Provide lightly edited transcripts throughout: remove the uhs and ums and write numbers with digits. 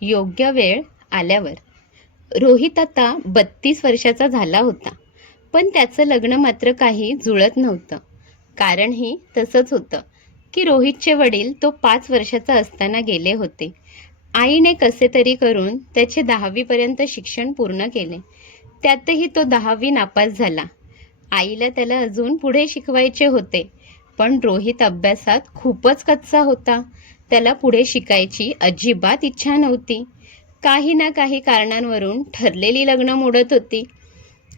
योग्य वेळ आल्यावर. रोहित आता 32 वर्षाचा झाला होता, पण त्याचं लग्न मात्र काही जुळत नव्हतं. कारणही तसंच होतं की रोहितचे वडील तो 5 वर्षाचा असताना गेले होते. आईने कसे तरी करून त्याचे 10वी पर्यंत शिक्षण पूर्ण केले. त्यातही तो 10वी नापास झाला. आईला त्याला अजून पुढे शिकवायचे होते, पण रोहित अभ्यासात खूपच कच्चा होता. त्याला पुढे शिकायची अजिबात इच्छा नव्हती. काही ना काही कारणांवरून ठरलेली लग्न मोडत होती.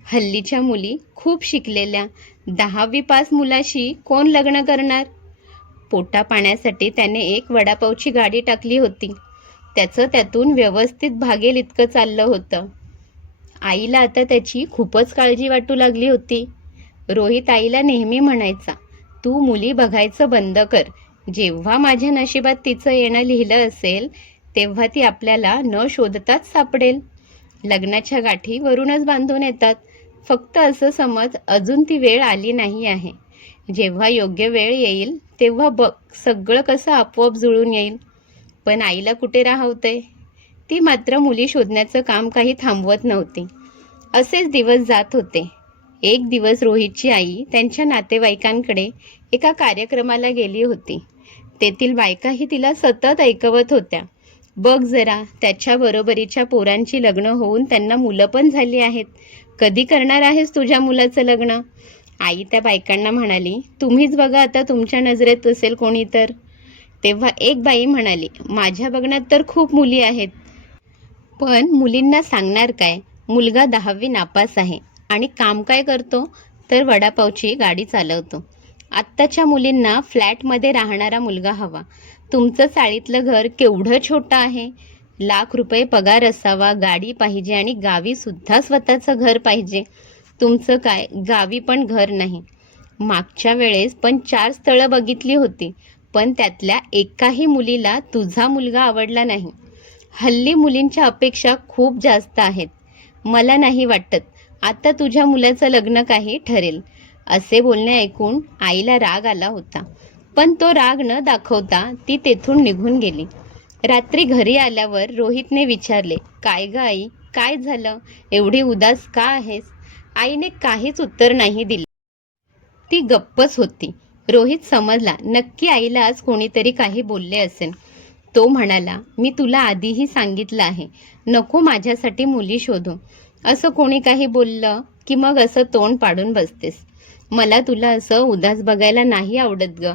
हल्लीच्या मुली खूप शिकलेल्या 10वी पास मुलाशी कोण लग्न करणार? पोटापाण्यासाठी त्याने एक वडापावची गाडी टाकली होती. त्याचं त्यातून व्यवस्थित भागेल इतकं चाललं होतं. आईला आता त्याची खूपच काळजी वाटू लागली होती. रोहित आईला नेहमी म्हणायचा, तू मुली बघायचं बंद कर. जेव्हा माझ्या नशिबात तिचं येणं लिहिलं असेल तेव्हा ती आपल्याला न शोधताच सापडेल. लग्नाच्या गाठी वरूनच बांधून येतात. फक्त असं समज अजून ती वेळ आली नाही आहे. जेव्हा योग्य वेळ येईल तेव्हा बघ सगळं कसं आपोआप जुळून येईल. पण आईला कुठे राहवतंय? ती मात्र मुली शोधण्याचं काम काही थांबवत नव्हती. असेच दिवस जात होते. एक दिवस रोहितची आई त्यांच्या नातेवाईकांकडे एका कार्यक्रमाला गेली होती. तेथील बायकाही तिला सतत ऐकवत होत्या, बघ जरा त्याच्या बरोबरीच्या पोरांची लग्न होऊन त्यांना मुलं पण झाली आहेत. कधी करणार आहेस तुझ्या मुलाचं लग्न? आई त्या बायकांना म्हणाली, तुम्हीच बघा आता तुमच्या नजरेत असेल कोणी तर. तेव्हा एक बाई म्हणाली, माझ्या बघण्यात तर खूप मुली आहेत, पण मुलींना सांगणार काय? मुलगा 10वी नापास आहे आणि काम काय करतो? तर वडापावची गाडी चालवतो. आत्ताच्या मुलींना फ्लॅटमध्ये राहणारा मुलगा हवा. तुमचं चाळीतलं घर केवढं छोटं आहे. ₹1,00,000 पगार असावा, गाडी पाहिजे आणि गावी सुद्धा स्वतःचं घर पाहिजे. तुमचं काय, गावी पण घर नाही. मागच्या वेळेस पण 4 स्थळं बघितली होती, पण त्यातल्या एकाही मुलीला तुझा मुलगा आवडला नाही. हल्ली मुलींच्या अपेक्षा खूप जास्त आहेत. मला नाही वाटत आता तुझ्या मुलाचं लग्न काही ठरेल. असे बोलणे ऐकून आईला राग आला होता, पण तो राग न दाखवता ती तेथून निघून गेली. रात्री घरी आल्यावर रोहितने विचारले, काय ग आई, काय झालं? एवढी उदास का आहेस? आईने काहीच उत्तर नाही दिले. ती गप्पच होती. रोहित समजला, नक्की आईला आज कोणीतरी काही बोलले असेल. तो म्हणाला, मी तुला आधीही सांगितलं आहे, नको माझ्यासाठी मुली शोधू. असं कोणी काही बोललं की मग असं तोंड पाडून बसतेस. मला तुला असं उदास बघायला नाही आवडत ग.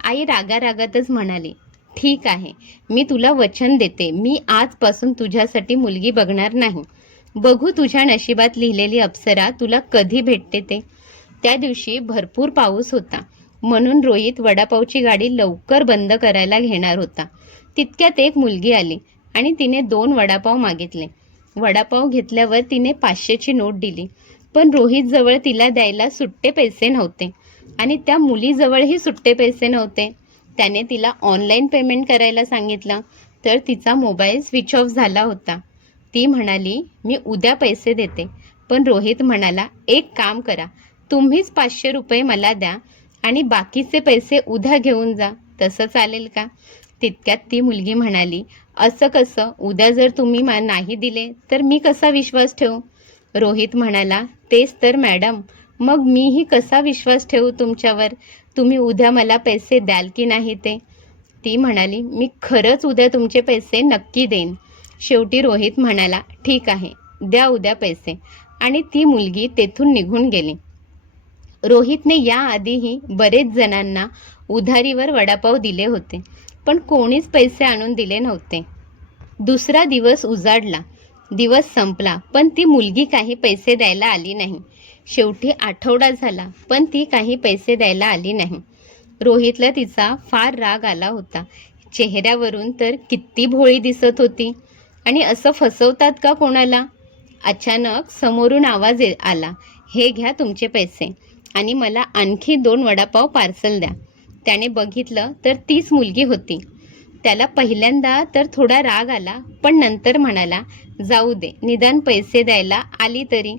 आई रागारागातच म्हणाली, ठीक आहे, मी तुला वचन देते, मी आजपासून तुझ्यासाठी मुलगी बघणार नाही. बघू तुझ्या नशिबात लिहिलेली अप्सरा तुला कधी भेटते ते. त्या दिवशी भरपूर पाऊस होता, म्हणून रोहित वडापावची गाडी लवकर बंद करायला घेणार होता. तितक्यात एक मुलगी आली आणि तिने 2 वडापाव मागितले. वडापाव घेतल्यावर तिने 500ची नोट दिली, पण रोहितजवळ तिला द्यायला सुट्टे पैसे नव्हते आणि त्या मुलीजवळही सुट्टे पैसे नव्हते. त्याने तिला ऑनलाईन पेमेंट करायला सांगितलं, तर तिचा मोबाईल स्विच ऑफ झाला होता. ती म्हणाली, मी उद्या पैसे देते. पण रोहित म्हणाला, एक काम करा, तुम्हीच ₹500 मला द्या आणि बाकीचे पैसे उद्या घेऊन जा. तसं चालेल का? तितक्यात ती मुलगी म्हणाली, असं कसं? उद्या जर तुम्ही नाही दिले तर मी कसा विश्वास ठेवू? रोहित म्हणाला, तेच तर मॅडम, मग मीही कसा विश्वास ठेवू तुमच्यावर? तुम्ही उद्या मला पैसे द्याल की नाही ते? ती म्हणाली, मी खरंच उद्या तुमचे पैसे नक्की देईन. शेवटी रोहित म्हणाला, ठीक आहे, द्या उद्या पैसे, आणि ती मुलगी तेथून निघून गेली. रोहितने याआधीही बरेच जणांना उधारीवर वडापाव दिले होते, पण कोणीच पैसे आणून दिले नव्हते. दुसरा दिवस उजाडला. दिवस संपला, पण ती मुलगी काही पैसे द्यायला आली नाही. शेवटी आठवडा झाला, पण ती काही पैसे द्यायला आली नाही. रोहितला तिचा फार राग आला होता. चेहऱ्यावरून तर किती भोळी दिसत होती, आणि असं फसवतात का कोणाला? अचानक समोरून आवाज आला, हे घ्या तुमचे पैसे आणि मला आणखी 2 वडापाव पार्सल द्या. त्याने बघितलं तर तीच मुलगी होती. त्याला पहिल्यांदा तर थोडा राग आला, पण नंतर म्हणाला, जाऊ दे, निदान पैसे द्यायला आली तरी.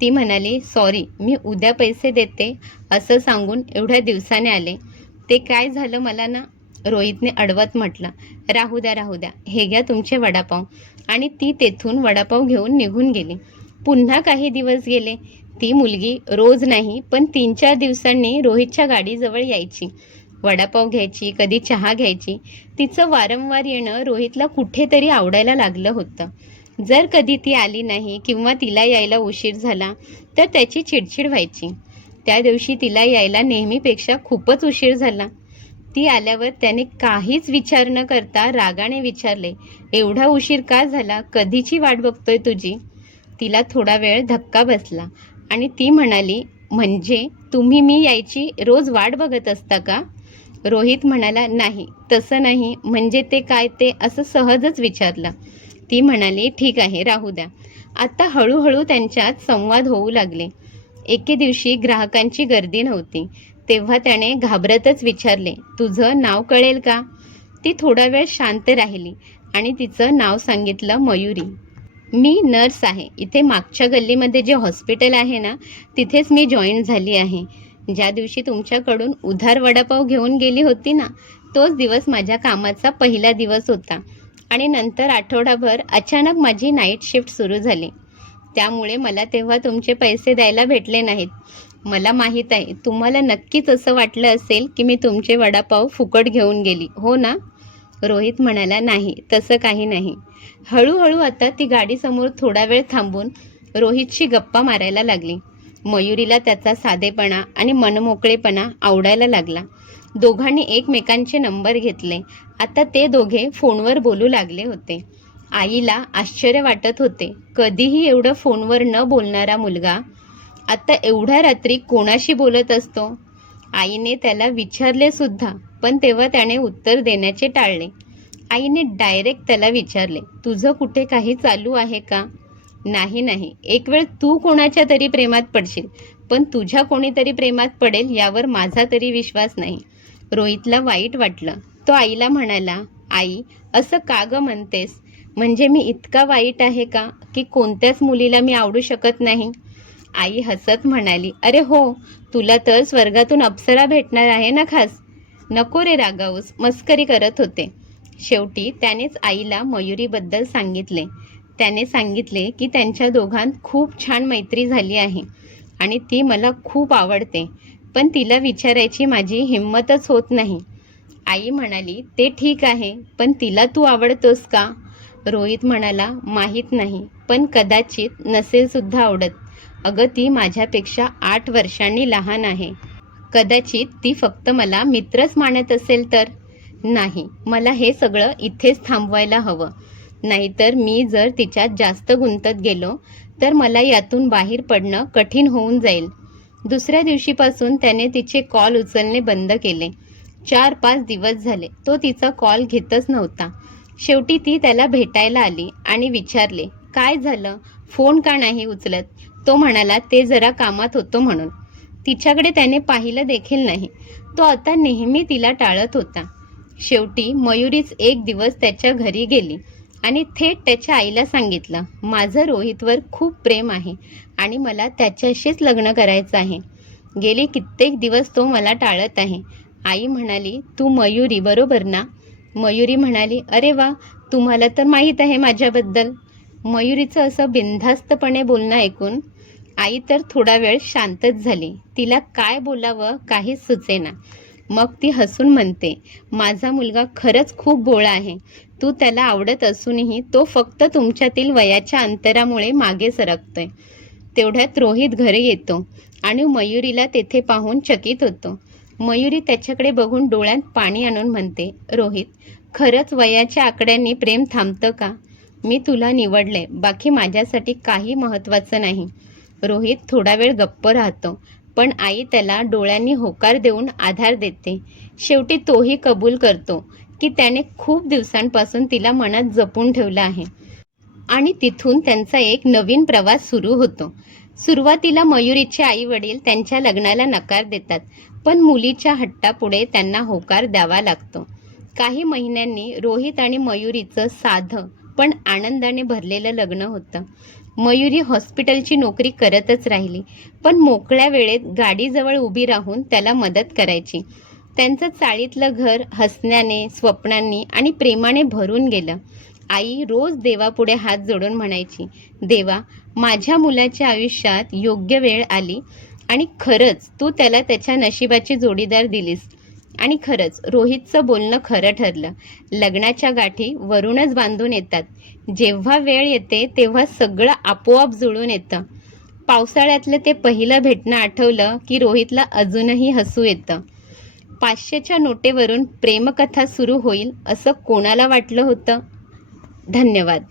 ती म्हणाली, सॉरी, मी उद्या पैसे देते असं सांगून एवढ्या दिवसाने आले. ते काय झालं मला ना, रोहितने अडवत म्हटलं. राहू द्या राहू द्या, हे घ्या तुमचे वडापाव. आणि ती तेथून वडापाव घेऊन निघून गेली. पुन्हा काही दिवस गेले. ती मुलगी रोज नाही पण 3-4 दिवसांनी रोहितच्या गाडीजवळ यायची. वडापाव घ्यायची, कधी चहा घ्यायची. तिचं वारंवार येणं रोहितला कुठेतरी आवडायला लागलं होतं. जर कधी ती आली नाही किंवा तिला यायला उशीर झाला तर त्याची चिडचिड व्हायची. त्या दिवशी तिला यायला नेहमीपेक्षा खूपच उशीर झाला. ती आल्यावर त्याने काहीच विचार न करता रागाने विचारले, एवढा उशीर का झाला? कधीची वाट बघतोय तुझी? तिला थोडा वेळ धक्का बसला आणि ती म्हणाली, म्हणजे तुम्ही मी यायची रोज वाट बघत असता का? रोहित म्हणाला, नाही तसं नाही, म्हणजे ते काय ते असं सहजच विचारलं. ती म्हणाली, ठीक आहे राहू द्या. आता हळूहळू त्यांच्यात संवाद होऊ लागले. एके दिवशी ग्राहकांची गर्दी नव्हती. तेव्हा त्याने घाबरतच विचारले, तुझं नाव कळेल का? ती थोडा वेळ शांत राहिली आणि तिचं नाव सांगितलं, मयुरी. मी नर्स आहे. इथे मागच्या गल्लीमध्ये जे हॉस्पिटल आहे ना, तिथेच मी जॉईन झाली आहे. ज्या दिवशी तुमच्याकडून उधार वडापाव घेऊन गेली होती ना, तोच दिवस माझ्या कामाचा पहिला दिवस होता. आणि नंतर आठवडाभर अचानक माझी नाईट शिफ्ट सुरू झाली. त्यामुळे मला तेव्हा तुमचे पैसे द्यायला भेटले नाहीत. मला माहीत आहे तुम्हाला नक्कीच असं वाटलं असेल की मी तुमचे वडापाव फुकट घेऊन गेली, हो ना? रोहित म्हणाला, नाही तसं काही नाही. हळूहळू आता ती गाडीसमोर थोडा वेळ थांबून रोहितशी गप्पा मारायला लागली. मयुरीला त्याचा साधेपणा आणि मनमोकळेपणा आवडायला लागला. दोघांनी एकमेकांचे नंबर घेतले. आता ते दोघे फोनवर बोलू लागले होते. आईला आश्चर्य वाटत होते, कधीही एवढं फोनवर न बोलणारा मुलगा आता एवढ्या रात्री कोणाशी बोलत असतो? आईने त्याला विचारले सुद्धा, पण तेव्हा त्याने उत्तर देण्याचे टाळले. आईने डायरेक्ट त्याला विचारले, तुझं कुठे काही चालू आहे का? नाही नाही, एक वेळ तू कोणाच्या तरी प्रेमात पडशील, पण तुझ्या कोणीतरी प्रेमात पडेल यावर माझा तरी विश्वास नाही. रोहितला वाईट वाटलं. तो आईला म्हणाला, आई असं का गं म्हणतेस? म्हणजे मी इतका वाईट आहे का की कोणत्याच मुलीला मी आवडू शकत नाही? आई हसत म्हणाली, अरे हो, तुला तर स्वर्गातून अप्सरा भेटणार आहे ना खास. नको रे रागावूस, मस्करी करत होते. शेवटी त्यानेच आईला मयुरीबद्दल सांगितले. त्याने सांगितले की त्यांच्या दोघांत खूप छान मैत्री झाली आहे आणि ती मला खूप आवडते, पण तिला विचारायची माझी हिंमतच होत नाही. आई म्हणाली, ते ठीक आहे, पण तिला तू आवडतोस का? रोहित म्हणाला, माहीत नाही, पण कदाचित नसेल सुद्धा आवडत. अगं ती माझ्यापेक्षा 8 वर्षांनी लहान आहे. कदाचित ती फक्त मला मित्रच मानत असेल तर? नाही, मला हे सगळं इथेच थांबवायला हवं. नाहीतर मी जर तिच्यात जास्त गुंतत गेलो तर मला यातून बाहेर पडणं कठीण होऊन जाईल. दुसऱ्या दिवशीपासून त्याने तिचे कॉल उचलणे बंद केले. 4-5 दिवस झाले तो तिचा कॉल घेतच नव्हता. शेवटी ती त्याला भेटायला आली आणि विचारले, काय झालं? फोन का नाही उचलत? तो म्हणाला, ते जरा कामात होतो म्हणून. तिच्याकडे त्याने पाहिलं देखील नाही. तो आता नेहमी तिला टाळत होता. शेवटी मयुरीच एक दिवस त्याच्या घरी गेली आणि थेट त्याच्या आईला सांगितलं, माझं रोहितवर खूप प्रेम आहे आणि मला त्याच्याशीच लग्न करायचं आहे. गेले कित्येक दिवस तो मला टाळत आहे. आई म्हणाली, तू मयुरी बरोबर ना? मयुरी म्हणाली, अरे वा, तुम्हाला तर माहीत आहे माझ्याबद्दल. मयुरीचं असं बिनधास्तपणे बोलणं ऐकून आई तर थोडा वेळ शांतच झाली. तिला काय बोलावं काहीच सुचेना. मग ती हसून म्हणते, माझा मुलगा खरंच खूप भोळा आहे. तू त्याला आवडत असूनही तो फक्त तुमच्यातील वयाच्या अंतरामुळे मागे सरकतोय. तेवढ्यात रोहित घरी येतो आणि मयुरीला तेथे पाहून चकित होतो. मयुरी त्याच्याकडे बघून डोळ्यात पाणी आणून म्हणते, रोहित, खरंच वयाच्या आकड्यांनी प्रेम थांबतं का? मी तुला निवडलंय, बाकी माझ्यासाठी काही महत्त्वाचं नाही. रोहित थोडा वेळ गप्प राहतो, पण आई त्याला डोळ्यांनी होकार देऊन आधार देते. शेवटी तोही कबूल करतो की त्याने खूप दिवसांपासून तिला मनात जपून ठेवलं आहे. आणि तिथून त्यांचा एक नवीन प्रवास सुरू होतो. सुरुवातीला मयुरीचे आई वडील त्यांच्या लग्नाला नकार देतात, पण मुलीच्या हट्टापुढे त्यांना होकार द्यावा लागतो. काही महिन्यांनी रोहित आणि मयुरीचं साधं पण आनंदाने भरलेलं लग्न होतं. मयुरी हॉस्पिटलची नोकरी करतच राहिली, पण मोकळ्या वेळेत गाडीजवळ उभी राहून त्याला मदत करायची. त्यांचं चाळीतलं घर हसण्याने, स्वप्नांनी आणि प्रेमाने भरून गेलं. आई रोज देवापुढे हात जोडून म्हणायची, देवा, माझ्या मुलाच्या आयुष्यात योग्य वेळ आली आणि खरंच तू त्याला त्याच्या नशिबाची जोडीदार दिलीस. आणि खरंच रोहितचं बोलणं खरं ठरलं. लग्नाच्या गाठी वरूनच बांधून येतात. जेव्हा वेळ येते तेव्हा सगळं आपोआप जुळून येतं. पावसाळ्यातलं ते पहिलं भेटणं आठवलं की रोहितला अजूनही हसू येतं. 500च्या नोटेवरून प्रेमकथा सुरू होईल असं कोणाला वाटलं होतं? धन्यवाद.